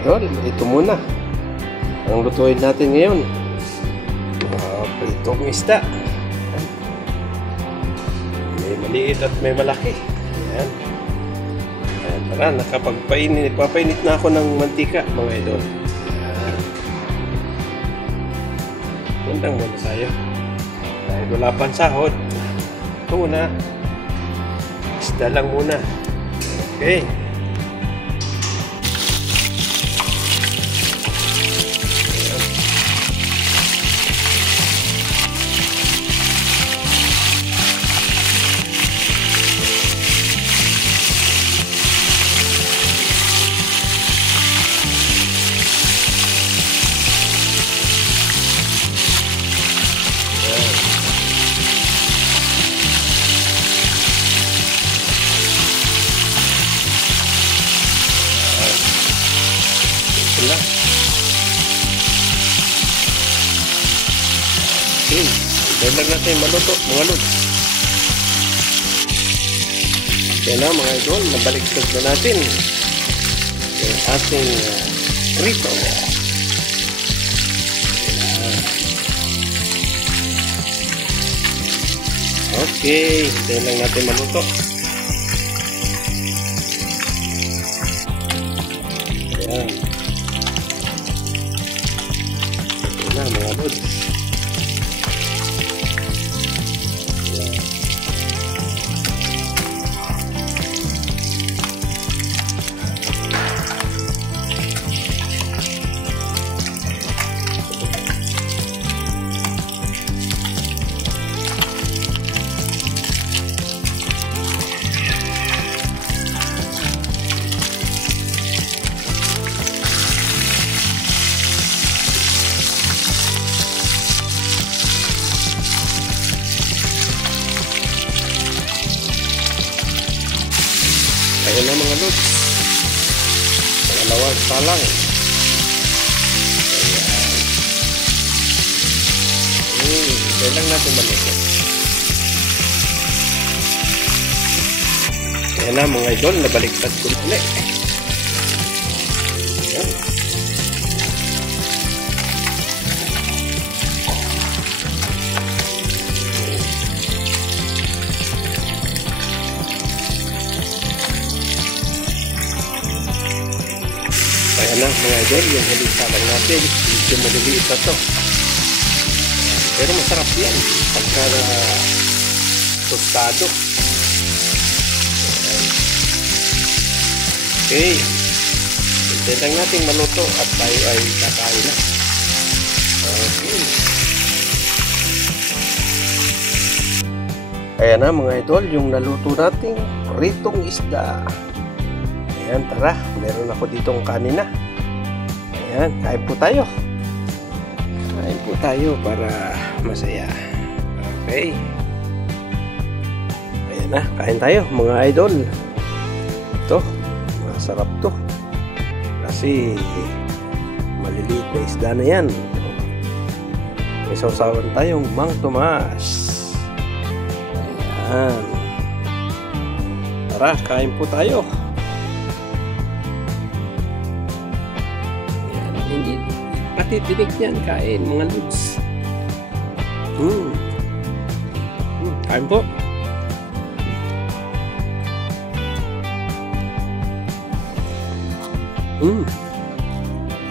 idol, ito muna ang lutuin natin ngayon. Pritong isda. May maliit at may malaki. Ayan. Ayan, tara, papainit na ako ng mantika, mga idol. Undang muna tayo. Dahil wala pang sahod. Ito muna. Isda lang muna. Okay. Dahil lang natin maluto mga lods. Kaya na mga idol, nabaliktad na natin yung ating prito. Okay, dahil lang natin maluto. Ayan. Ito na mga lods. Ayan na mga lods, pangalawang salang. Ayan lang natin maluto. Ayan na mga idol, nabaliktad ko ulit. Ayan. Ayan na mga idol, yung huling salang natin, medyo maliliit na to. Pero masarap yan pagka tostado. Okay, hintay lang natin maluto at tayo ay kakain na. Okay. Ayan na mga idol, yung naluto nating pritong isda. Ayan, tara, meron ako ditong kanina. Ayan, kain po tayo. Kain po tayo para masaya. Okay. Ayan na, kain tayo mga idol. Ito, masarap to. Kasi maliliit na isda na yan. May sausawan tayong Mang Tomas. Ayan. Tara, kain po tayo. Hindi pati tinik niyan kain mga lods. Kain po.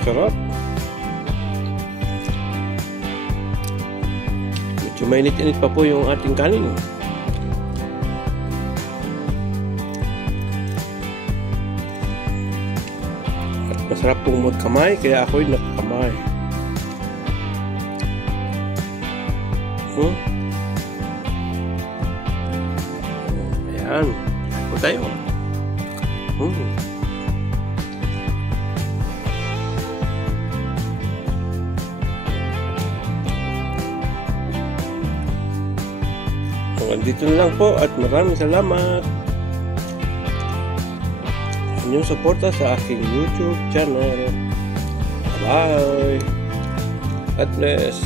Sarap. Medyo mainit-init pa po yung ating kanin. Masarap pong magkamay, kaya ako'y nakakamay. Ayan. Ito tayo. Dito na lang po at maraming salamat sa inyong suporta sa aking YouTube channel. Bye! God bless!